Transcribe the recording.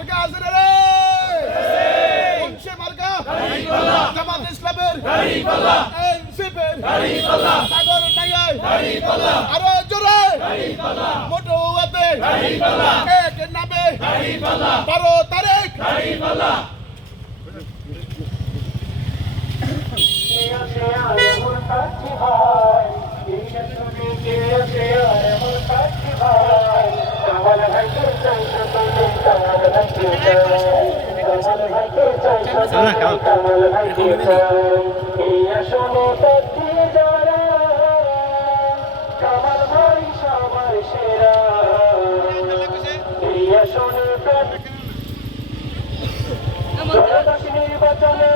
মার্কা আছে রে কোনসে মার্কা জামাত ইসলামের এনসিপির সাগর নাইয়াই আরো জোরে মোটো হাতে এক নামে 12 তারিখ নির্বাচনে